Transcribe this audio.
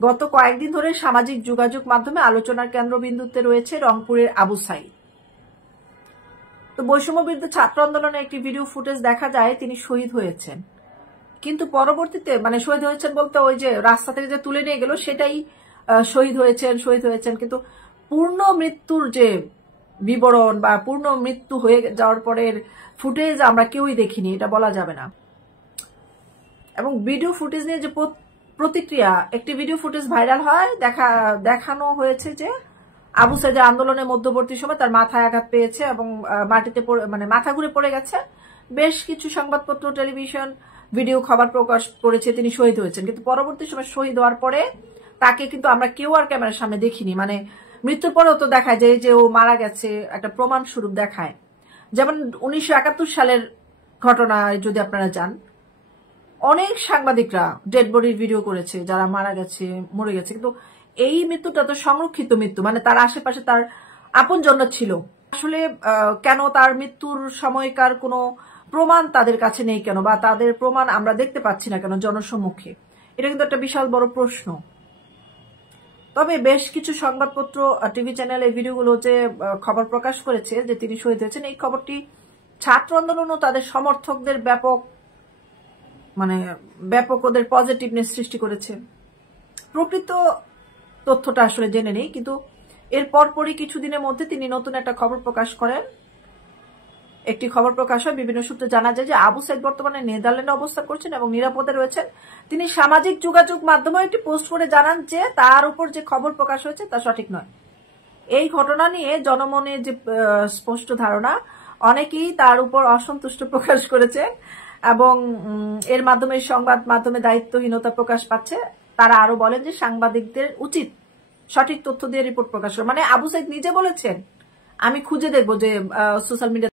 গত কয়েকদিন ধরে সামাজিক যোগাযোগ মাধ্যমে আলোচনার কেন্দ্রবিন্দুতে রয়েছে রংপুরের আবু সাঈদ। তো বৈষম্য বিরুদ্ধে ছাত্র আন্দোলনে একটি ভিডিও ফুটেজ দেখা যায় তিনি শহীদ হয়েছেন, কিন্তু পরবর্তীতে শহীদ হয়েছেন বলতে ওই যে রাস্তা থেকে যে তুলে নিয়ে গেল সেটাই শহীদ হয়েছেন, কিন্তু পূর্ণ মৃত্যুর যে বিবরণ বা পূর্ণ মৃত্যু হয়ে যাওয়ার পরের ফুটেজ আমরা কেউই দেখিনি, এটা বলা যাবে না। এবং ভিডিও ফুটেজ নিয়ে যে প্রতিক্রিয়া, একটি ভিডিও ফুটেজ ভাইরাল হয়, দেখানো হয়েছে যে আবু সাঈদের আন্দোলনের মধ্যবর্তী সময় তার মাথায় আঘাত পেয়েছে এবং মাটিতে মাথা ঘুরে পড়ে গেছে। বেশ কিছু সংবাদপত্র, টেলিভিশন ভিডিও খবর প্রকাশ করেছে তিনি শহীদ হয়েছেন, কিন্তু পরবর্তী সময় শহীদ হওয়ার পরে তাকে কিন্তু আমরা কেউ আর ক্যামেরার সামনে দেখিনি। মৃত্যুর পরেও তো দেখায় যে ও মারা গেছে, একটা প্রমাণ স্বরূপ দেখায়। যেমন 1971 সালের ঘটনায় যদি আপনারা যান, অনেক সাংবাদিকরা ডেড বডির ভিডিও করেছে যারা মারা গেছে, মরে গেছে, কিন্তু এই মৃত্যুটা তো সংরক্ষিত মৃত্যু, তার আশেপাশে তার আপনজন ছিল। আসলে কেন তার মৃত্যুর সময়কার কোনো প্রমাণ তাদের কাছে নেই কেন, বা তাদের প্রমাণ আমরা দেখতে পাচ্ছি না কেন জনসম্মুখে? এটা কিন্তু একটা বিশাল বড় প্রশ্ন। তবে বেশ কিছু সংবাদপত্র, টিভি চ্যানেল এই ভিডিওগুলো যে খবর প্রকাশ করেছে যে তিনি শহীদ হয়েছেন, এই খবরটি ছাত্র আন্দোলন ও তাদের সমর্থকদের ব্যাপক ওদের পজিটিভনেস সৃষ্টি করেছে। প্রকৃত তথ্যটা আসলে জেনে নেই, কিন্তু এর পরপরই কিছুদিনের মধ্যে তিনি নতুন একটা খবর প্রকাশ করেন। একটি খবর প্রকাশ হয়, বিভিন্ন সূত্রে জানা যায় যে আবু সাঈদ বর্তমানে নেদারল্যান্ডে অবস্থান করছেন এবং নিরাপদে রয়েছেন। তিনি সামাজিক যোগাযোগ মাধ্যমে একটি পোস্ট করে জানান যে তার উপর যে খবর প্রকাশ হয়েছে তা সঠিক নয়। এই ঘটনা নিয়ে জনমনে যে স্পষ্ট ধারণা, অনেকেই তার উপর অসন্তুষ্ট প্রকাশ করেছে এবং এর মাধ্যমে সংবাদ মাধ্যমে দায়িত্বহীনতা প্রকাশ পাচ্ছে। তারা আরো বলেন যে সাংবাদিকদের উচিত সঠিক তথ্য দিয়ে রিপোর্ট প্রকাশ করা। আবু সাঈদ নিজে বলেছেন, আমি খুঁজে দেখবো যে সোশ্যাল মিডিয়া